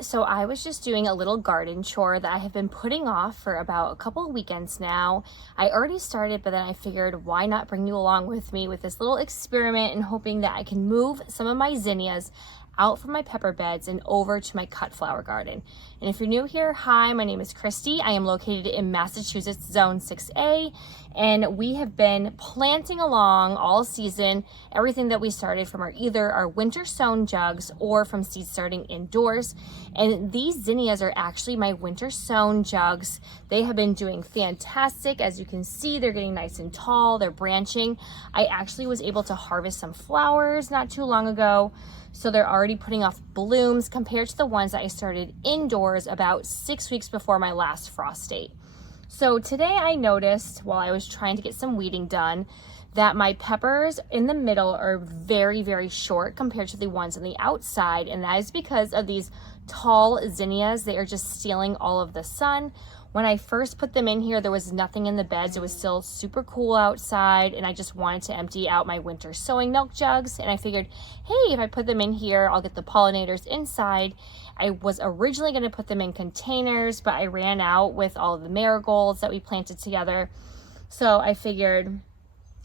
So I was just doing a little garden chore that I have been putting off for about a couple of weekends now. I already started, but then I figured why not bring you along with me with this little experiment and hoping that I can move some of my zinnias out from my pepper beds and over to my cut flower garden. And if you're new here, hi, my name is Kristy. I am located in Massachusetts Zone 6A, and we have been planting along all season everything that we started from either our winter sown jugs or from seed starting indoors. And these zinnias are actually my winter sown jugs. They have been doing fantastic. As you can see, they're getting nice and tall, they're branching. I actually was able to harvest some flowers not too long ago. So they're already putting off blooms compared to the ones that I started indoors about 6 weeks before my last frost date. So today I noticed while I was trying to get some weeding done that my peppers in the middle are very, very short compared to the ones on the outside. And that is because of these tall zinnias. They are just stealing all of the sun. When I first put them in here, there was nothing in the beds. It was still super cool outside, and I just wanted to empty out my winter sowing milk jugs. And I figured, hey, if I put them in here, I'll get the pollinators inside. I was originally going to put them in containers, but I ran out with all of the marigolds that we planted together. So I figured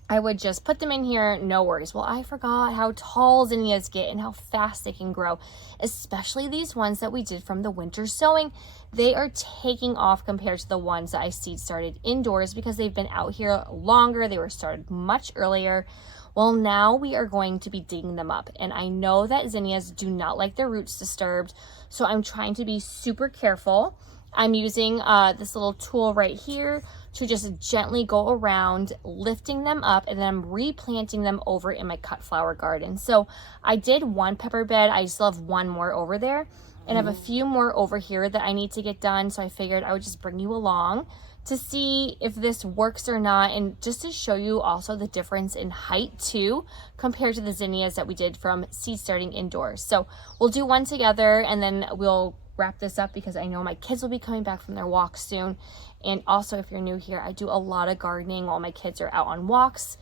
I would just put them in here, no worries. Well, I forgot how tall zinnias get and how fast they can grow, especially these ones that we did from the winter sowing. They are taking off compared to the ones that I seed started indoors because they've been out here longer. They were started much earlier. Well, now we are going to be digging them up. And I know that zinnias do not like their roots disturbed, so I'm trying to be super careful. I'm using this little tool right here to just gently go around, lifting them up, and then I'm replanting them over in my cut flower garden. So I did one pepper bed. I still have one more over there, and I have a few more over here that I need to get done. So I figured I would just bring you along to see if this works or not, and just to show you also the difference in height too compared to the zinnias that we did from seed starting indoors. So we'll do one together, and then we'll wrap this up because I know my kids will be coming back from their walks soon. And also, if you're new here, I do a lot of gardening while my kids are out on walks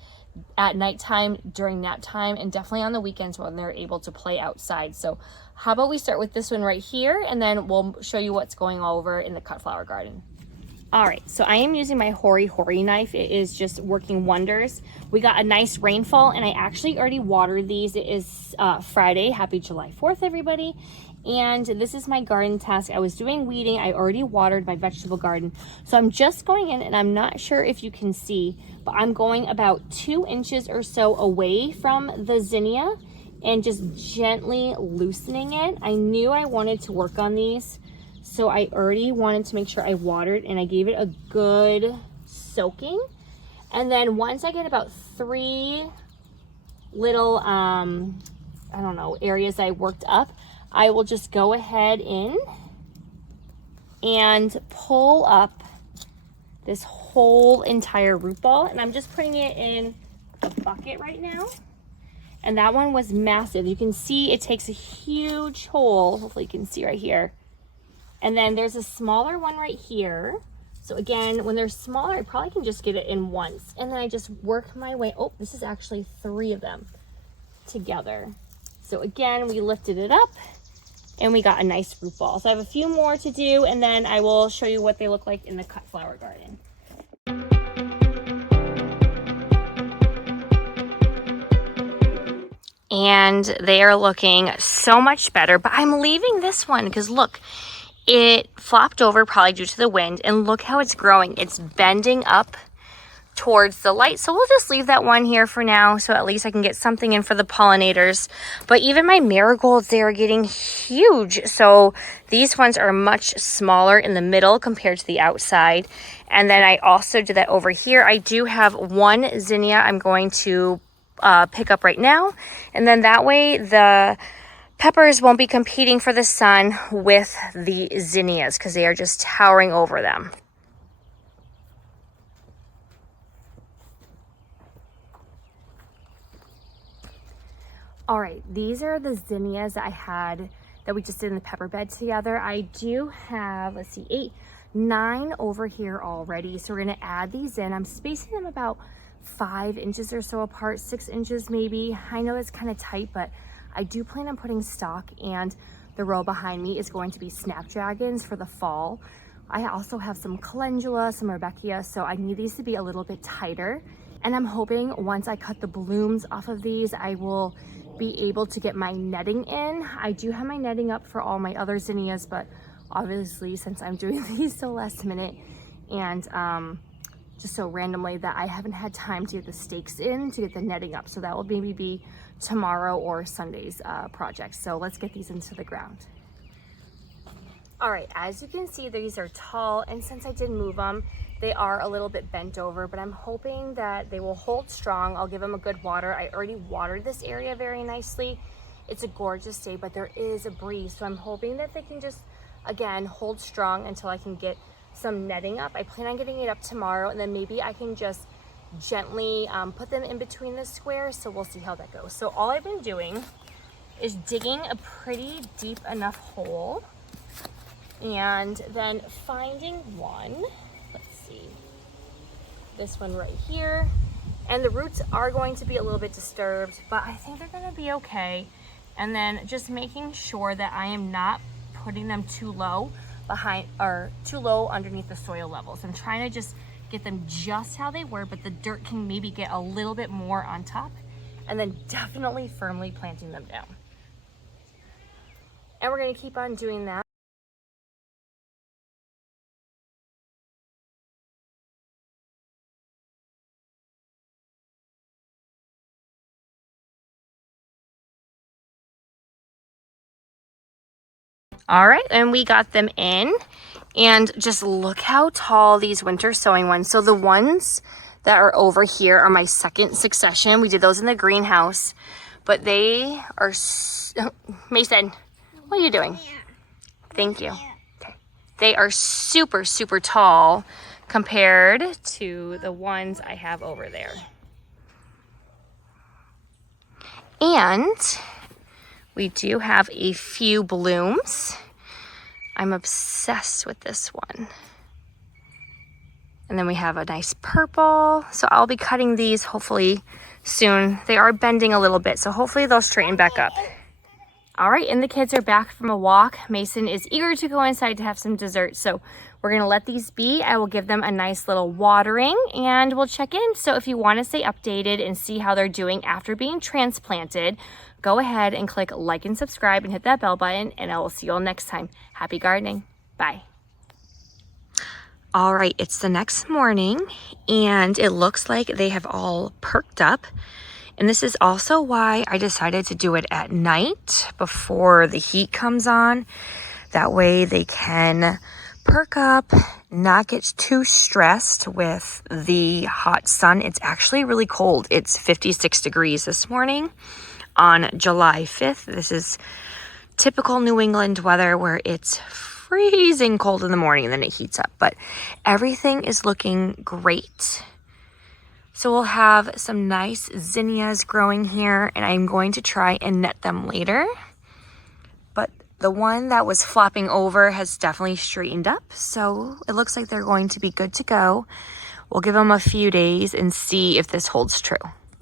at nighttime, during nap time, and definitely on the weekends when they're able to play outside. So how about we start with this one right here, and then we'll show you what's going over in the cut flower garden. All right, so I am using my Hori Hori knife. It is just working wonders. We got a nice rainfall, and I actually already watered these. It is Friday. Happy July 4th, everybody. And this is my garden task. I was doing weeding. I already watered my vegetable garden. So I'm just going in, and I'm not sure if you can see, but I'm going about 2 inches or so away from the zinnia and just gently loosening it. I knew I wanted to work on these, so I already wanted to make sure I watered, and I gave it a good soaking. And then once I get about 3 little, I don't know, areas I worked up, I will just go ahead in and pull up this whole entire root ball. And I'm just putting it in a bucket right now. And that one was massive. You can see it takes a huge hole. Hopefully you can see right here. And then there's a smaller one right here. So again, when they're smaller, I probably can just get it in once. And then I just work my way. Oh, this is actually 3 of them together. So again, we lifted it up and we got a nice root ball. So I have a few more to do, and then I will show you what they look like in the cut flower garden. And they are looking so much better, but I'm leaving this one because look, it flopped over probably due to the wind, and look how it's growing. It's bending up towards the light. So we'll just leave that one here for now, so at least I can get something in for the pollinators. But even my marigolds, they are getting huge. So these ones are much smaller in the middle compared to the outside. And then I also did that over here. I do have one zinnia I'm going to pick up right now, and then that way the peppers won't be competing for the sun with the zinnias because they are just towering over them. All right, these are the zinnias that I had that we just did in the pepper bed together. I do have, let's see, 8, 9 over here already. So we're gonna add these in. I'm spacing them about 5 inches or so apart, 6 inches maybe. I know it's kind of tight, but I do plan on putting stock, and The row behind me is going to be snapdragons for the fall. I also have some calendula, some rudbeckia, so I need these to be a little bit tighter. And I'm hoping once I cut the blooms off of these, I will be able to get my netting in. I do have my netting up for all my other zinnias, but obviously since I'm doing these so last minute and just so randomly, that I haven't had time to get the stakes in to get the netting up. So that will maybe be tomorrow or Sunday's project. So let's get these into the ground. All right, as you can see, these are tall, and since I did move them, they are a little bit bent over, but I'm hoping that they will hold strong. I'll give them a good water. I already watered this area very nicely. It's a gorgeous day, but there is a breeze, so I'm hoping that they can just, again, hold strong until I can get some netting up. I plan on getting it up tomorrow, and then maybe I can just gently put them in between the squares, so we'll see how that goes. So all I've been doing is digging a pretty deep enough hole and then finding one. Let's see, this one right here. And the roots are going to be a little bit disturbed, but I think they're gonna be okay. And then just making sure that I am not putting them too low behind or too low underneath the soil levels. I'm trying to just get them just how they were, but the dirt can maybe get a little bit more on top, and then definitely firmly planting them down. And we're gonna keep on doing that. All right, and we got them in, and just look how tall these winter sowing ones. So the ones that are over here are my second succession. We did those in the greenhouse, but they are, Mason, what are you doing? Thank you. Okay. They are super, super tall compared to the ones I have over there. And we do have a few blooms. I'm obsessed with this one. And then we have a nice purple. So I'll be cutting these hopefully soon. They are bending a little bit, so hopefully they'll straighten back up. All right, and the kids are back from a walk. Mason is eager to go inside to have some dessert, so we're gonna let these be. I will give them a nice little watering and we'll check in. So if you wanna stay updated and see how they're doing after being transplanted, go ahead and click like and subscribe and hit that bell button, and I will see you all next time. Happy gardening, bye. All right, it's the next morning and it looks like they have all perked up. And this is also why I decided to do it at night before the heat comes on. That way they can perk up, not get too stressed with the hot sun. It's actually really cold. It's 56 degrees this morning on July 5th. This is typical New England weather where it's freezing cold in the morning and then it heats up. But everything is looking great. So we'll have some nice zinnias growing here, and I'm going to try and net them later. But the one that was flopping over has definitely straightened up, so it looks like they're going to be good to go. We'll give them a few days and see if this holds true.